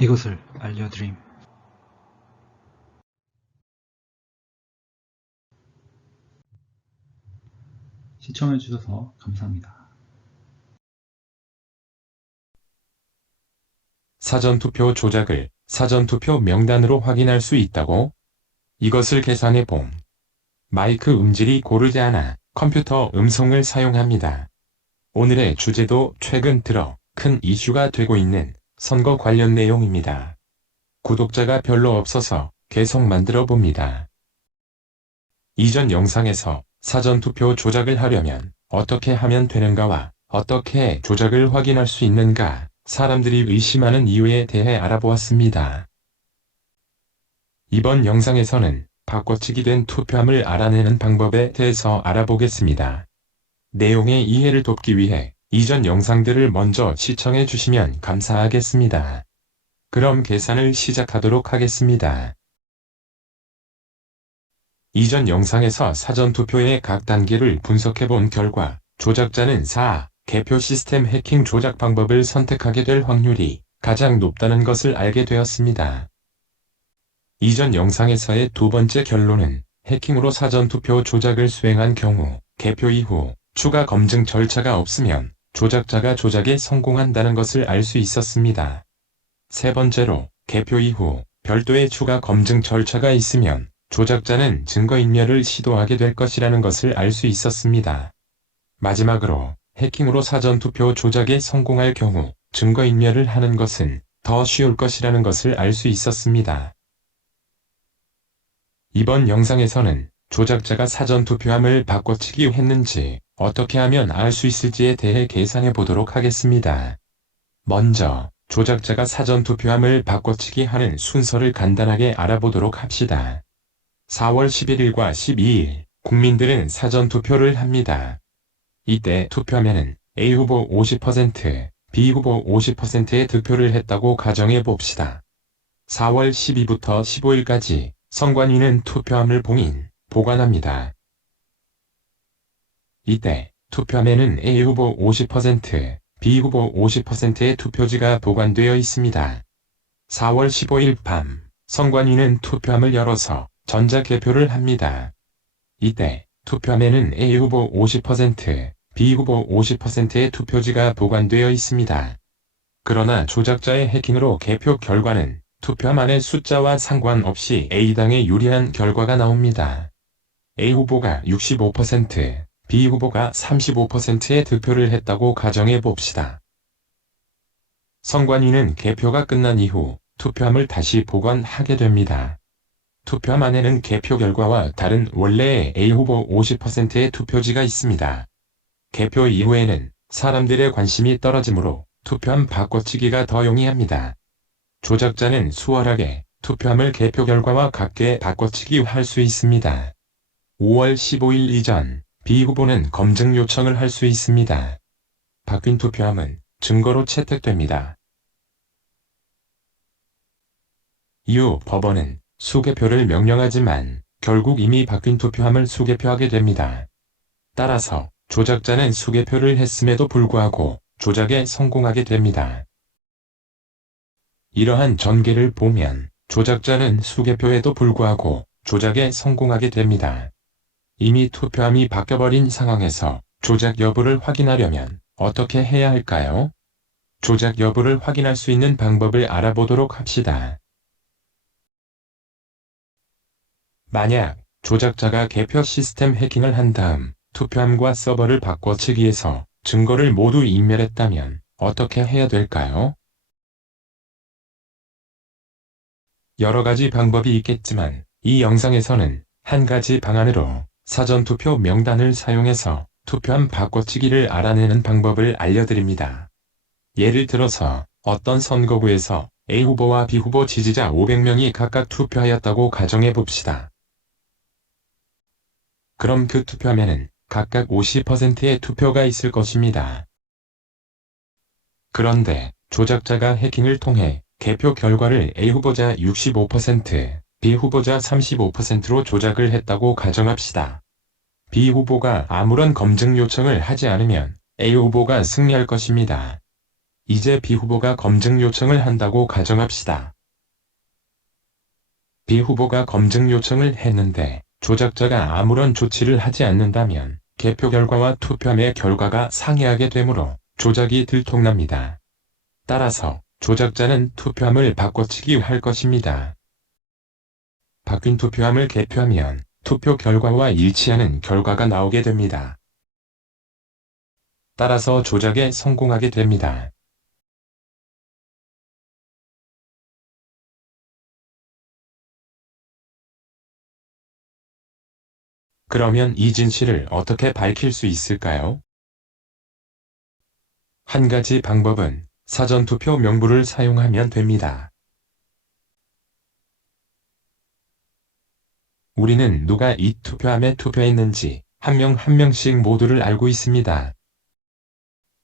이것을 알려드림. 시청해주셔서 감사합니다. 사전투표 조작을 사전투표 명단으로 확인할 수 있다고? 이것을 계산해봄. 마이크 음질이 고르지 않아 컴퓨터 음성을 사용합니다. 오늘의 주제도 최근 들어 큰 이슈가 되고 있는 선거 관련 내용입니다. 구독자가 별로 없어서 계속 만들어 봅니다. 이전 영상에서 사전투표 조작을 하려면 어떻게 하면 되는가와 어떻게 조작을 확인할 수 있는가, 사람들이 의심하는 이유에 대해 알아보았습니다. 이번 영상에서는 바꿔치기 된 투표함을 알아내는 방법에 대해서 알아보겠습니다. 내용의 이해를 돕기 위해 이전 영상들을 먼저 시청해 주시면 감사하겠습니다. 그럼 계산을 시작하도록 하겠습니다. 이전 영상에서 사전투표의 각 단계를 분석해본 결과 조작자는 4. 개표 시스템 해킹 조작 방법을 선택하게 될 확률이 가장 높다는 것을 알게 되었습니다. 이전 영상에서의 두 번째 결론은 해킹으로 사전투표 조작을 수행한 경우 개표 이후 추가 검증 절차가 없으면 조작자가 조작에 성공한다는 것을 알 수 있었습니다. 세 번째로 개표 이후 별도의 추가 검증 절차가 있으면 조작자는 증거인멸을 시도하게 될 것이라는 것을 알 수 있었습니다. 마지막으로 해킹으로 사전투표 조작에 성공할 경우 증거인멸을 하는 것은 더 쉬울 것이라는 것을 알 수 있었습니다. 이번 영상에서는 조작자가 사전투표함을 바꿔치기 했는지 어떻게 하면 알 수 있을지에 대해 계산해 보도록 하겠습니다. 먼저 조작자가 사전투표함을 바꿔치기 하는 순서를 간단하게 알아보도록 합시다. 4월 11일과 12일 국민들은 사전투표를 합니다. 이때 투표하면은 A후보 50%, B후보 50%의 득표를 했다고 가정해 봅시다. 4월 12일부터 15일까지 선관위는 투표함을 보관합니다. 이때 투표함에는 A후보 50%, B후보 50%의 투표지가 보관되어 있습니다. 4월 15일 밤 선관위는 투표함을 열어서 전자개표를 합니다. 이때 투표함에는 A후보 50%, B후보 50%의 투표지가 보관되어 있습니다. 그러나 조작자의 해킹으로 개표 결과는 투표함 안의 숫자와 상관없이 A당에 유리한 결과가 나옵니다. A후보가 65%, B후보가 35%의 득표를 했다고 가정해 봅시다. 선관위는 개표가 끝난 이후 투표함을 다시 보관하게 됩니다. 투표함 안에는 개표 결과와 다른 원래의 A후보 50%의 투표지가 있습니다. 개표 이후에는 사람들의 관심이 떨어지므로 투표함 바꿔치기가 더 용이합니다. 조작자는 수월하게 투표함을 개표 결과와 같게 바꿔치기 할 수 있습니다. 5월 15일 이전 B후보는 검증 요청을 할 수 있습니다. 바뀐 투표함은 증거로 채택됩니다. 이후 법원은 수개표를 명령하지만 결국 이미 바뀐 투표함을 수개표하게 됩니다. 따라서 조작자는 수개표를 했음에도 불구하고 조작에 성공하게 됩니다. 이러한 전개를 보면 조작자는 수개표에도 불구하고 조작에 성공하게 됩니다. 이미 투표함이 바뀌어버린 상황에서 조작 여부를 확인하려면 어떻게 해야 할까요? 조작 여부를 확인할 수 있는 방법을 알아보도록 합시다. 만약 조작자가 개표 시스템 해킹을 한 다음 투표함과 서버를 바꿔치기해서 증거를 모두 인멸했다면 어떻게 해야 될까요? 여러 가지 방법이 있겠지만 이 영상에서는 한 가지 방안으로 사전투표 명단을 사용해서 투표함 바꿔치기를 알아내는 방법을 알려드립니다. 예를 들어서 어떤 선거구에서 A후보와 B후보 지지자 500명이 각각 투표하였다고 가정해 봅시다. 그럼 그 투표함에는 각각 50%의 투표가 있을 것입니다. 그런데 조작자가 해킹을 통해 개표 결과를 A후보자 65%, B후보자 35%로 조작을 했다고 가정합시다. B후보가 아무런 검증 요청을 하지 않으면 A후보가 승리할 것입니다. 이제 B 후보가 검증 요청을 한다고 가정합시다. B 후보가 검증 요청을 했는데 조작자가 아무런 조치를 하지 않는다면 개표 결과와 투표함의 결과가 상이하게 되므로 조작이 들통납니다. 따라서 조작자는 투표함을 바꿔치기 할 것입니다. 바뀐 투표함을 개표하면 투표 결과와 일치하는 결과가 나오게 됩니다. 따라서 조작에 성공하게 됩니다. 그러면 이 진실을 어떻게 밝힐 수 있을까요? 한 가지 방법은 사전투표 명부를 사용하면 됩니다. 우리는 누가 이 투표함에 투표했는지 한 명 한 명씩 모두를 알고 있습니다.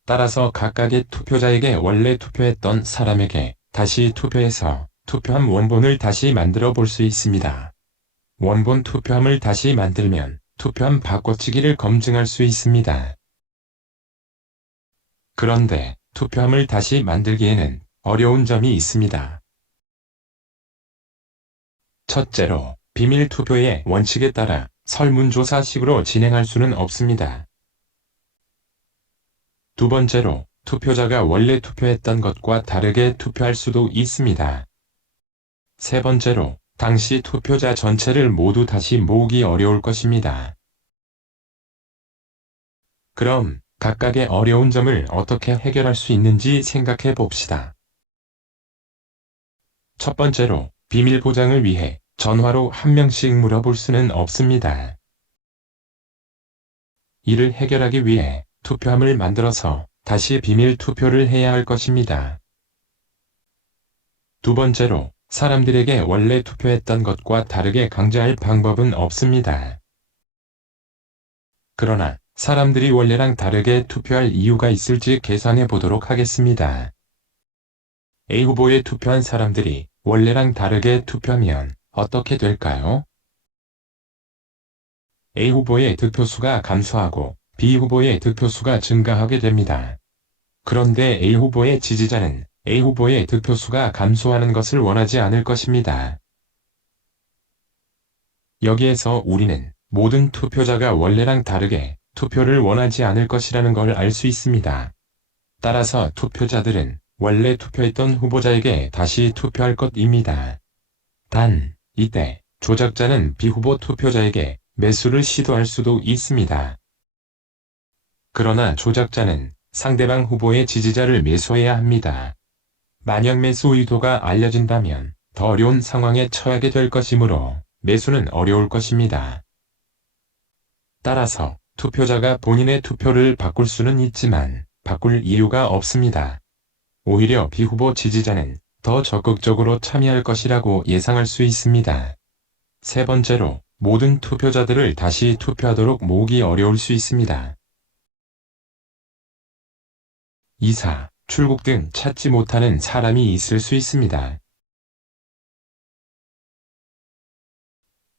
따라서 각각의 투표자에게 원래 투표했던 사람에게 다시 투표해서 투표함 원본을 다시 만들어 볼 수 있습니다. 원본 투표함을 다시 만들면 투표함 바꿔치기를 검증할 수 있습니다. 그런데 투표함을 다시 만들기에는 어려운 점이 있습니다. 첫째로, 비밀 투표의 원칙에 따라 설문조사식으로 진행할 수는 없습니다. 두 번째로, 투표자가 원래 투표했던 것과 다르게 투표할 수도 있습니다. 세 번째로, 당시 투표자 전체를 모두 다시 모으기 어려울 것입니다. 그럼 각각의 어려운 점을 어떻게 해결할 수 있는지 생각해 봅시다. 첫 번째로, 비밀 보장을 위해 전화로 한 명씩 물어볼 수는 없습니다. 이를 해결하기 위해 투표함을 만들어서 다시 비밀 투표를 해야 할 것입니다. 두 번째로, 사람들에게 원래 투표했던 것과 다르게 강제할 방법은 없습니다. 그러나 사람들이 원래랑 다르게 투표할 이유가 있을지 계산해 보도록 하겠습니다. A 후보에 투표한 사람들이 원래랑 다르게 투표하면 어떻게 될까요? A 후보의 득표수가 감소하고 B 후보의 득표수가 증가하게 됩니다. 그런데 A 후보의 지지자는 A 후보의 득표수가 감소하는 것을 원하지 않을 것입니다. 여기에서 우리는 모든 투표자가 원래랑 다르게 투표를 원하지 않을 것이라는 걸 알 수 있습니다. 따라서 투표자들은 원래 투표했던 후보자에게 다시 투표할 것입니다. 단, 이때 조작자는 B 후보 투표자에게 매수를 시도할 수도 있습니다. 그러나 조작자는 상대방 후보의 지지자를 매수해야 합니다. 만약 매수 의도가 알려진다면 더 어려운 상황에 처하게 될 것이므로 매수는 어려울 것입니다. 따라서 투표자가 본인의 투표를 바꿀 수는 있지만 바꿀 이유가 없습니다. 오히려 B 후보 지지자는 더 적극적으로 참여할 것이라고 예상할 수 있습니다. 세 번째로, 모든 투표자들을 다시 투표하도록 모으기 어려울 수 있습니다. 이사, 출국 등 찾지 못하는 사람이 있을 수 있습니다.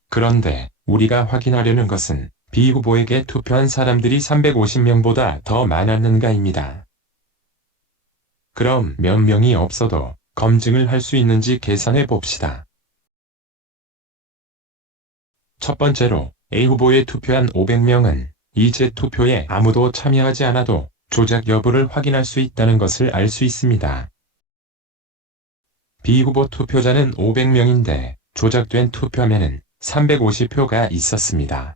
그런데 우리가 확인하려는 것은 B 후보에게 투표한 사람들이 350명보다 더 많았는가입니다. 그럼 몇 명이 없어도 검증을 할 수 있는지 계산해 봅시다. 첫 번째로 A 후보에 투표한 500명은 이제 투표에 아무도 참여하지 않아도 조작 여부를 확인할 수 있다는 것을 알 수 있습니다. B 후보 투표자는 500명인데 조작된 투표함에는 350표가 있었습니다.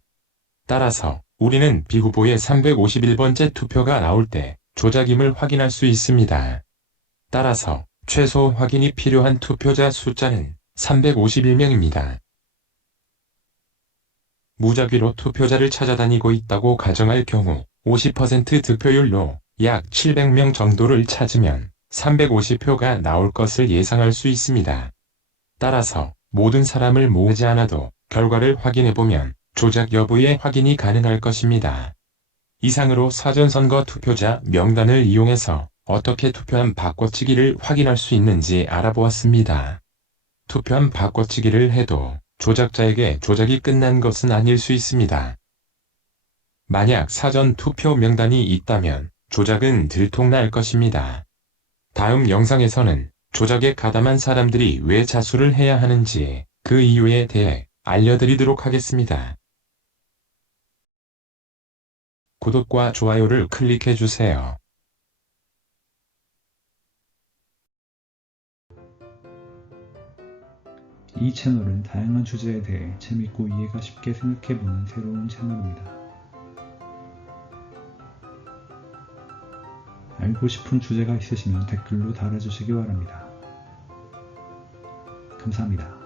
따라서 우리는 B 후보의 351번째 투표가 나올 때 조작임을 확인할 수 있습니다. 따라서 최소 확인이 필요한 투표자 숫자는 351명입니다. 무작위로 투표자를 찾아다니고 있다고 가정할 경우 50% 득표율로 약 700명 정도를 찾으면 350표가 나올 것을 예상할 수 있습니다. 따라서 모든 사람을 모으지 않아도 결과를 확인해보면 조작 여부의 확인이 가능할 것입니다. 이상으로 사전선거 투표자 명단을 이용해서 어떻게 투표함 바꿔치기를 확인할 수 있는지 알아보았습니다. 투표함 바꿔치기를 해도 조작자에게 조작이 끝난 것은 아닐 수 있습니다. 만약 사전 투표 명단이 있다면 조작은 들통날 것입니다. 다음 영상에서는 조작에 가담한 사람들이 왜 자수를 해야 하는지 그 이유에 대해 알려드리도록 하겠습니다. 구독과 좋아요를 클릭해주세요. 이 채널은 다양한 주제에 대해 재밌고 이해가 쉽게 생각해보는 새로운 채널입니다. 알고 싶은 주제가 있으시면 댓글로 달아주시기 바랍니다. 감사합니다.